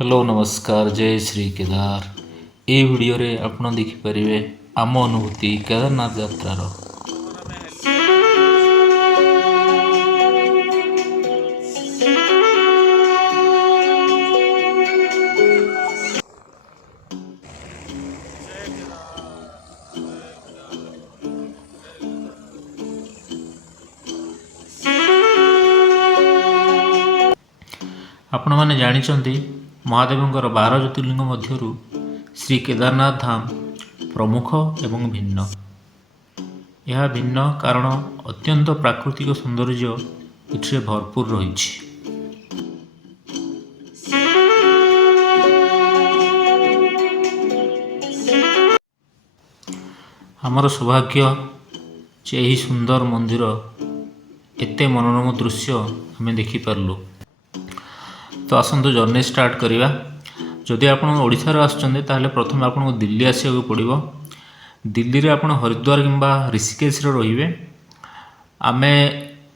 Hello नमस्कार जय श्री केदार। ये वीडियो रे आपण देखिपारे आम अनुभूति केदारनाथ यात्रार। आपण मैंने जानी महादेवंकर 12 ज्योतिर्लिंग मध्यरु श्री केदारनाथ धाम प्रमुख एवं भिन्न। यह भिन्न कारण अत्यंत प्राकृतिक सौंदर्य इठे भरपूर रही। आमर सौभाग्य जे यही सुंदर मंदिर एते मनोरम दृश्य आम देखिपारू। तो आसतु जर्नी स्टार्ट करवा। जदि आप ओडिशार आसुचंदे ताहले प्रथम आपको दिल्ली आसिया पड़ो। दिल्ली रे आपण हरिद्वार किंबा ऋषिकेश रे। आमे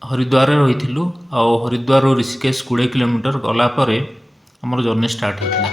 हरिद्वार रही आ हरिद्वार ऋषिकेश 20 किलोमीटर गलापर आमर जर्नी स्टार्ट होता।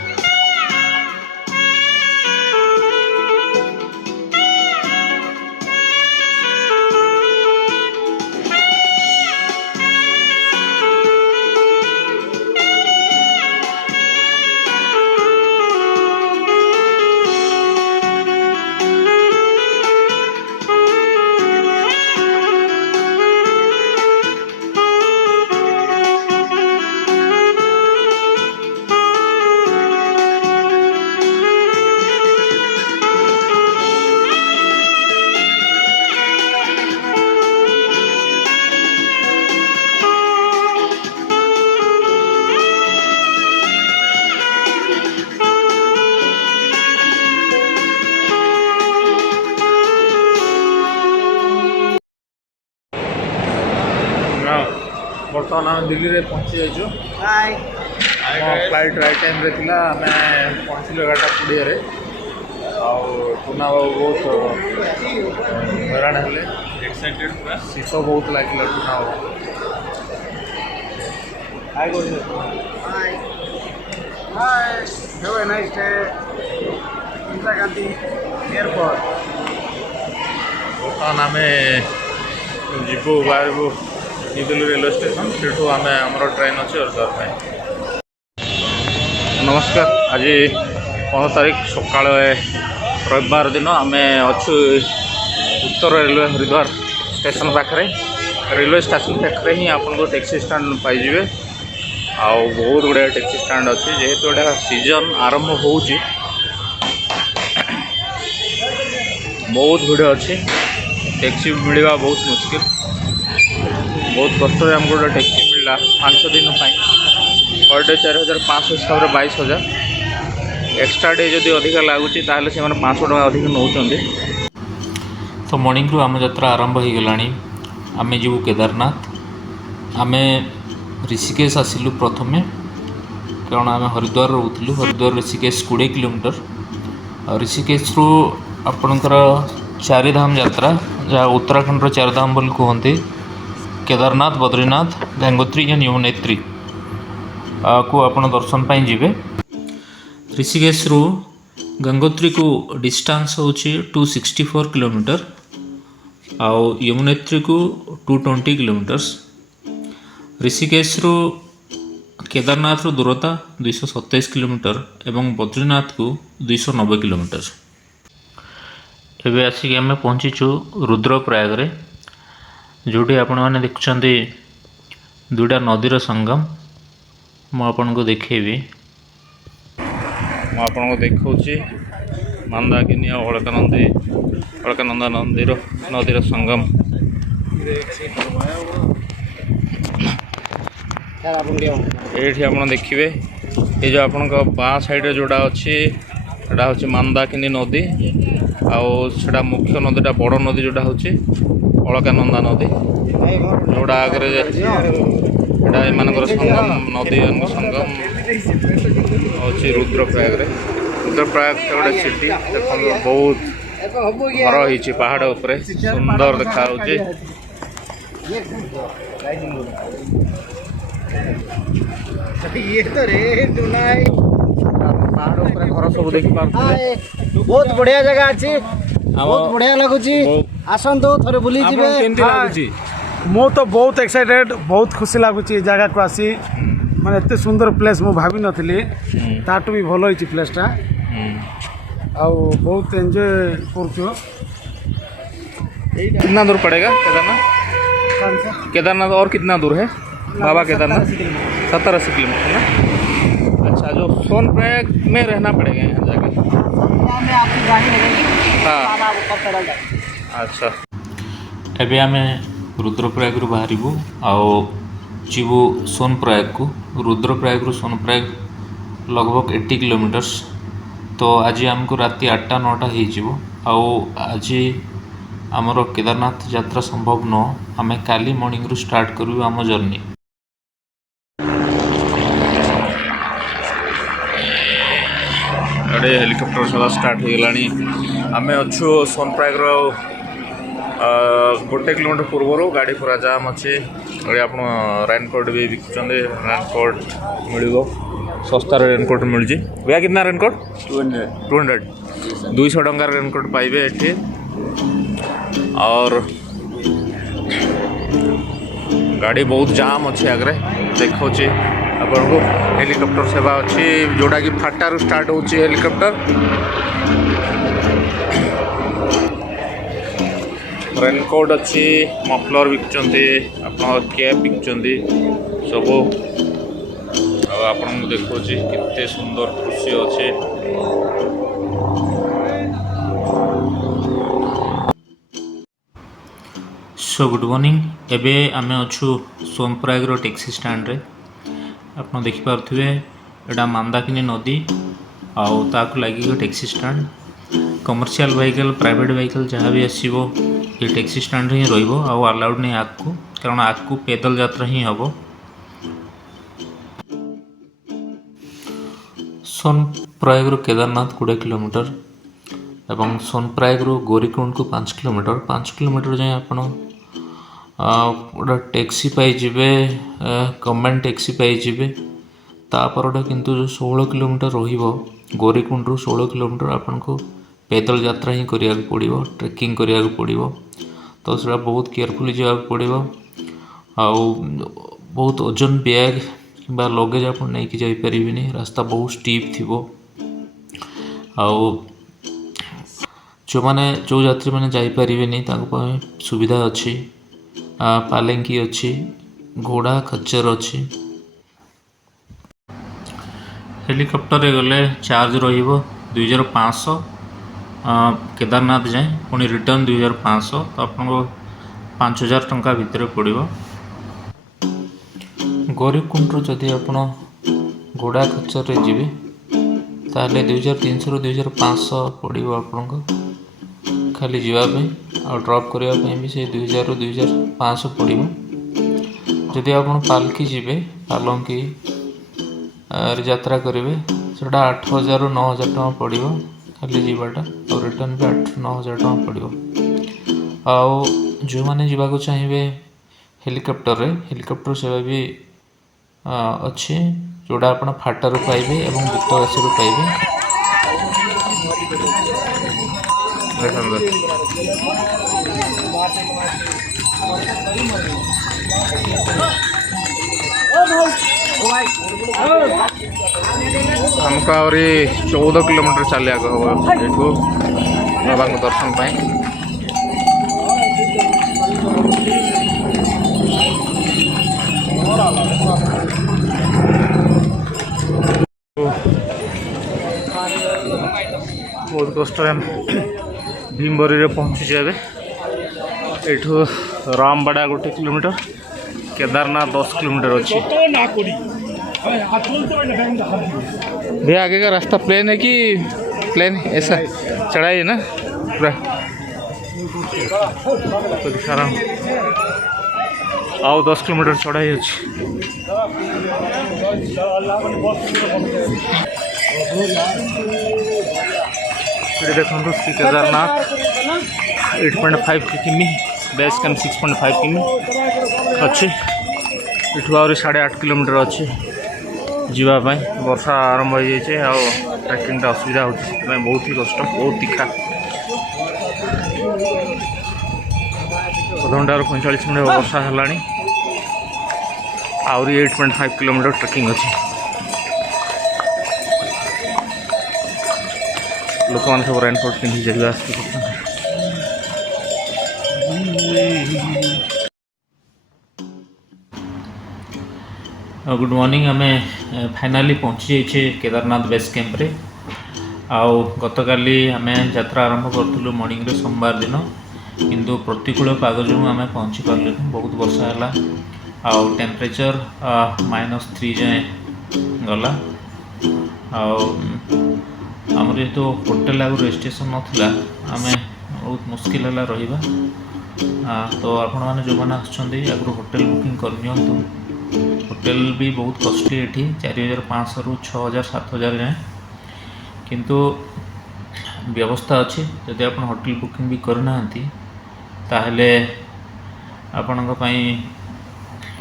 बर्तमान आम दिल्ली में पहुँची जाइए। फ्लाइट राइट टाइम रे थिला। आम पहुँचल 11:20 टूना बाबू बहुत हैरान हेले। एक्साइटेड पूरा शीश बहुत लगे tuna Babu. Hi hi hi have a nice day Indira Gandhi airport. बर्तमान आम जीवु बाहर न्यू दिल्ली रेलवे स्टेशन से आम आमर ट्रेन अच्छे हरिद्वार। नमस्कार। आज 15 तारीख सकाल रविवार दिन आम अच्छु उत्तर रेलवे हरिद्वार स्टेशन पाखे। रेलवे स्टेशन पाखे ही आपको टैक्सी स्टैंड पाइबे। बहुत गुड़ा टैक्सी स्टैंड अच्छी जेहेतु एटा सीजन आरंभ हो बहुत भिड़ अच्छी। टैक्सी मिलवा बहुत मुश्किल। बहुत कष्ट आमको गोटे टैक्सी मिलला 5 दिन पर डे 4,500 हिसाब से 22,000। एक्स्ट्रा डे जदि अधिक लगुच ताल से 500 टका अधिक नौ। तो मॉर्निंग रु आम यात्रा आरंभ हो गला। आम जीवु केदारनाथ। आम ऋषिकेश आसिलु प्रथमे कारण आम हरिद्वार रोलु। हरिद्वार ऋषिकेश 20 किलोमीटर। ऋषिकेश रु आपणकर 4 धाम यात्रा जहाँ उत्तराखंड 4 धाम बोली कहते। केदारनाथ, बद्रीनाथ, गंगोत्री एंड यमुनोत्री को आपण दर्शन पाई जिवे। ऋषिकेश रु गंगोत्री को डिस्टेंस होची 264 किलोमीटर आउ यमुनोत्री को 220 किलोमीटर्स। ऋषिकेश रु केदारनाथ रो दूरता 227 किलोमीटर एवं बद्रीनाथ को 290 किलोमीटर। एबे आसिक आम पहुँचीचु रुद्रप्रयाग रे जोटी आपण मैंने देखुं दुईटा नदीर संगम। मुझे देखी मुझे देखी मंदाकिनी और अलकानंदा नदीर संगम। ये आप देखिए ये जो आपण बाँ साइड जोड़ा अच्छी एटा हूँ मंदाकिनी नदी। आटा मुख्य नदीटा बड़ नदी जोटा हूँ अलकानंदा नदी जोड़ा आगे एमानकर संगम नदी संगम अच्छी रुद्रप्रयाग। रुद्रप्रयाग गोटे सिटी देखो बहुत घर हो पहाड़ उपर सुंदर देखा। ये तो रे पहाड़ ऊपर घर सब देखि पारथले बहुत बढ़िया जगह अच्छी बहुत बढ़िया लगुची आसंतु थरे बुली जिवे केमती लागुची मो तो बहुत एक्साइटेड बहुत खुशी लगुच जगह को आसी माने एते सुंदर प्लेस मु भाभी नथली ताटू भी भलो होई प्लेसटा आ बहुत एंजॉय करछो। कितना दूर पड़ेगा केदारनाथ? केदारनाथ और कितना दूर है बाबा केदारनाथ? 70-80 किलोमीटर ना। अच्छा, जो सोनप्रयाग में रहना पड़ेगा यहाँ जाके? आपकी गाड़ी लगेगी हाँ बाबा ऊपर चढ़ जाए। अच्छा, एबे आमे रुद्रप्रयाग रु बाहरिबु आओ जीवु सोनप्रयाग को। रुद्रप्रयाग रु सोनप्रयाग लगभग 80 किलोमीटर्स। तो आज आमको राति 8-9 हो आज आमर केदारनाथ यात्रा संभव न आम काली मॉर्निंग रु स्टार्ट करू आम जर्नी। अरे हेलिकॉप्टर सदा स्टार्ट हो गलानी। आम अच्छु सोनप्रयाग गोटे किलोमीटर पूर्वर गाड़ी पूरा जाम अच्छे। आप रेनकोट भी बिकुं रेनकोट मिल सस्तार रेनकोट मिलूँ। भैया कितना रेनकोट? 200 200 टंकार रेनकोट पाइबे एठी। और गाड़ी बहुत जाम अच्छे आगे देखा आपन को हेलिकॉप्टर सेवा अच्छी जोड़ा कि फाटारू स्टार्ट हो हेलिकॉप्टर। रेनकोट अच्छी मफलर बिकुं आप कैप बिकुं सब आपन देखो केते सुंदर दृश्य अच्छे। So good morning. एबे आमे अच्छु सोनप्रयाग रो टैक्सी स्टैंड रे। आप देखिपे एटा मंदाकिनी नदी आउ ताकु लगी taxi stand. Commercial vehicle private vehicle जहाँ भी आसो ये टैक्सी स्टैंड ही रहिबो आउ अलाउड नहीं आगू कारण आगू पैदल यात्रा ही हम। सोनप्रयाग रु केदारनाथ 20 किलोमीटर एवं सोनप्रयाग रु गौरीकुंड को 5 किलोमीटर। 5 किलोमीटर जाए आप गोटे टैक्सी पाइबे गवर्नमेंट टैक्सी पाइबे। तापर किंतु जो 16 किलोमीटर रहिबो गौरीकुंड रु 16 किलोमीटर आपन को पैदल यात्रा ही करिया पड़ो ट्रेकिंग करिया पड़ो। तो सेटा बहुत केयरफुली जावा पड़ो। बहुत ओजन बैग किंबा लगेज आप नहीं कि जाई परिबिनी रास्ता बहुत स्टीप थिबो। जो माने जो यात्री मैंने जापरेनि सुविधा अच्छी पालेंकी अच्छी घोड़ा खच्चर अच्छी। हेलिकॉप्टर गले चार्ज रहिबो 2500 केदारनाथ जाए पुणी रिटर्न 2500 तो आपको 5000 टंका भितर पड़ो। गौरीकुंड जदि आप घोड़ा खच्चर जी ताले 2300 ରୁ 2500 पड़ो आपको खाली जावाई और ड्रॉप करने भी से 2000 ରୁ 2500 पड़ो। जदि आप पालकी जी पालंकी यात्रा करेंगे सेटा 8000 ରୁ 9000 टका पड़ो खाली जावाटा और रिटर्न भी 8-9000 टका पड़ो। आउ जो मैंने जावाक चाहिए हेलिकॉप्टर सेवा भी अच्छे जोड़ा आप फाटारू पाइबे एवं गुप्तवासी पाइबे। हमको आहरी 14 किलोमीटर चलिया हम ये बाबा दर्शन पाई। बहुत कष्ट भीमबरी पहुँचुचे एठू रामबाड़ा 1 किलोमीटर केदारनाथ 10 किलोमीटर अच्छी। भैया आगे का रास्ता प्लेन है कि प्लेन ऐसा चढ़ाई है ना पूरा तो दिखा रहा हूँ। आओ 10 किलोमीटर चढ़ाई अच्छी। देखो श्री केदारनाथ 8.5 किमी बेस कैम्प 6.5 किमी अच्छी। इठू आहरी 8.5 किलोमीटर अच्छी जीवाई वर्षा आरंभ हो जाए ट्रेकिंग असुविधा हो बहुत ही कष्ट बहुत तीखा अधघंटार 45 मिनट वर्षा है आहरी 8.5 किलोमीटर ट्रेकिंग अच्छी लोक मैंने सब रेनकोट पिंधि जाइए गुड मॉर्निंग आम फाइनाली पहुँची जाइए केदारनाथ बेस कैंप रे आउ गतकाली आम यात्रा आरंभ करूँ मॉर्निंग रे सोमवार दिन किंतु प्रतिकूल पाग जो आम पहुँची पार्लु बहुत वर्षा है आउ टेम्परेचर -3 जाए गला आमर जेहतु होटेल आगु रजिस्ट्रेशन नाला आम बहुत मुस्किल है रहा तो आपण मैंने जो मैंने आगु होटेल बुकिंग करनी होटेल भी बहुत कॉस्टली एठी 4500 रु 6000 7000 जाए किंतु व्यवस्था अच्छी जदि आप होटेल बुकिंग भी करना ताहले आपण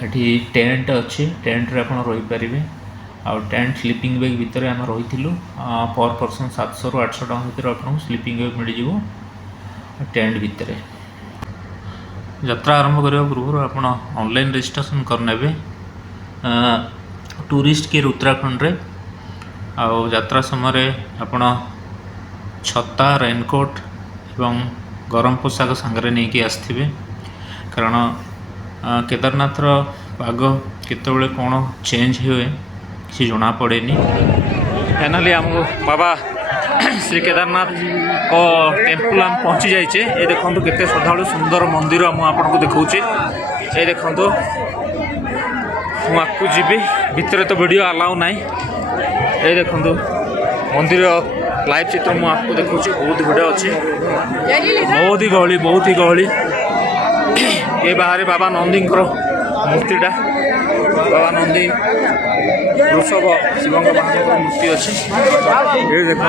एठी टेंट अच्छी टेंट रे आपण रही पारिबे आ टेंट स्लीपिंग बैग भितर आम रही पर पर्सन 700 रु 800 टका भितर आपको स्लीपिंग बैग मिल जाव टेंट भितर यात्रा आरंभ करने पूर्व आप ऑनलाइन रजिस्ट्रेशन करने टूरिस्ट के उत्तराखंड रे आउ यात्रा समय आपण छता रेनकोट एवं गरम पोशाक सांगरे नहीं कि आसथिबे कारण केदारनाथ पाग केतबेले कौन चेंज हुए किसी जना पड़े फाइनाली आमको बाबा श्री केदारनाथ को टेम्पल आम पहुँची जाइए ये देखो केते श्रद्धा सुंदर मंदिर आपको देखा ये देखो मुझे जी भितर तो वीडियो अलाउ ना ये देखो मंदिर लाइव चित्र मुझे आपको देखा बहुत भिड़ अच्छे बहुत ही गहली ये बाहर बाबा नंदी मूर्तिटा बाबा नंदी वृषभ शिव महादेव मूर्ति अच्छी ये देखो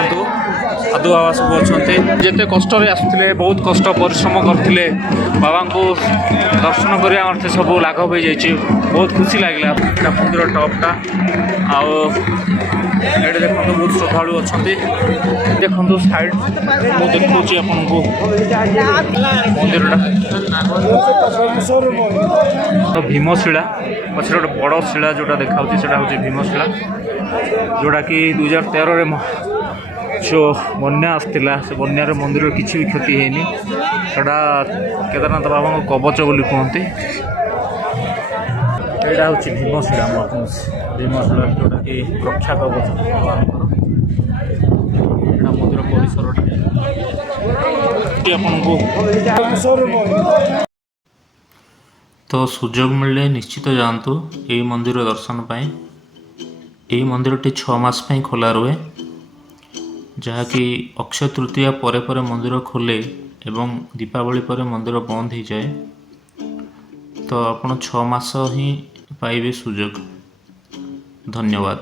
साधु बाबा सब अच्छा जिते कष्ट आसुले बहुत कष्ट परिश्रम करते बाबा को दर्शन करते सब लाघव हो जाए बहुत खुशी लगे मंदिर टॉपटा आउ ये देखो बहुत श्रद्धालु अच्छा देखो साइड मुझे देखा आपको मंदिरटा तो भीमशिला पछे गोटे बड़ शिला जोटा देखा हूँ भीमशिला जोटा कि 2013 जो बन्या आसला से बन्यार मंदिर किसी भी क्षति है सेटा केदारनाथ बाबा को कवच बोली कहते यहाँ हूँ भीमशिला भीमशिला जोटा कि रक्षा कवच मंदिर परिसर तो सुजोग मिले निश्चित जातु यही मंदिर दर्शन पाई यही मंदिर 6 मास खोला रुहे जहाँकि अक्षय तृतीया परे परे मंदिर खोले एवं दीपावली पर मंदिर बंद हो जाए तो आपण 6 मास ही पाइबे सुजोग। धन्यवाद।